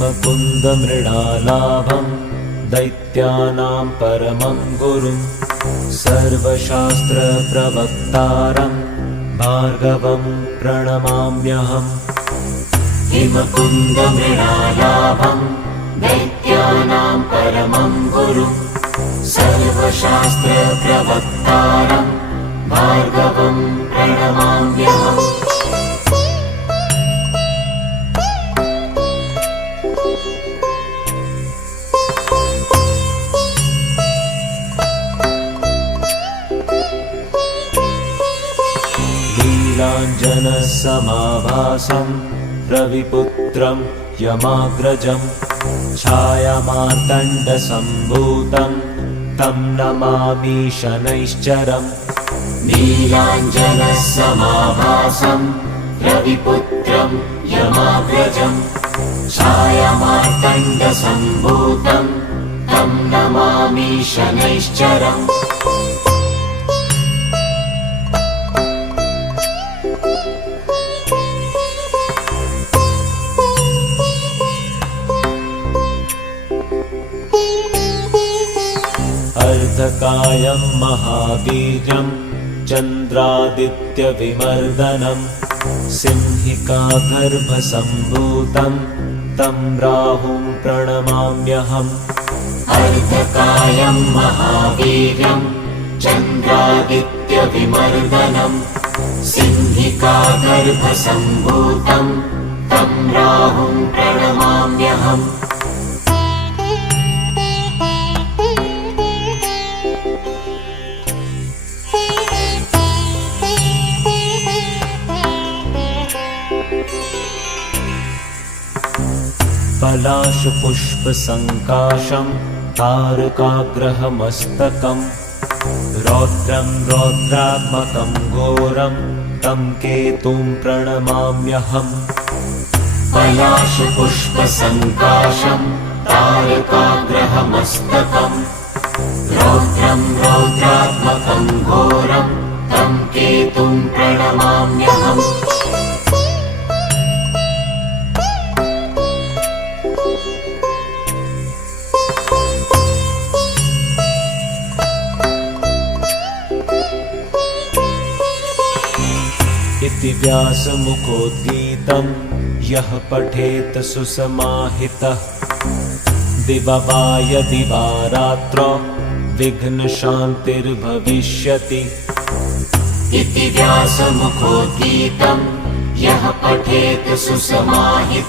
हिमकुन्दमृणालाभं दैत्यानां परमं गुरुं सर्वशास्त्रप्रवक्तारं भार्गवं प्रणमाम्यहम्। हिमकुन्दमृणालाभं दैत्यानां परमं गुरुं सर्वशास्त्रप्रवक्तारं भार्गवं प्रणमाम्यहम्। नीलाञ्जनसमाभासं रविपुत्रं यमाग्रजं छायामार्तण्डसम्भूतं तं नमामि शनैश्चरम्। नीलाञ्जनसमाभासं रविपुत्रं यमाग्रजं छायामार्तण्डसम्भूतं तं नमामि शनैश्चरम्। अर्धकायं महावीर्यं चन्द्रादित्यविमर्दनं सिंहिकागर्भसम्भूतं तं राहुं प्रणमाम्यहम्। अर्धकायं महावीर्यं चन्द्रादित्यविमर्दनं सिंहिकागर्भसम्भूतं तं राहुं प्रणमाम्यहम्। पलाशपुष्पसङ्काशं तारकाग्रहमस्तकं रौद्रं रौद्रात्मकं घोरं तं केतुं प्रणमाम्यहम्। पलाशपुष्पसङ्काशं तारकाग्रहमस्तकं रौद्रं रौद्रात्मकं घोरं तं केतुं प्रणमाम्यहम्। इति व्यासमुखोद्गीतं यः पठेत सुसमाहितः दिवा यदि वा रात्रौ विघ्नशान्तिर्भविष्यति। इति व्यासमुखोद्गीतं यः पठेत सुसमाहितः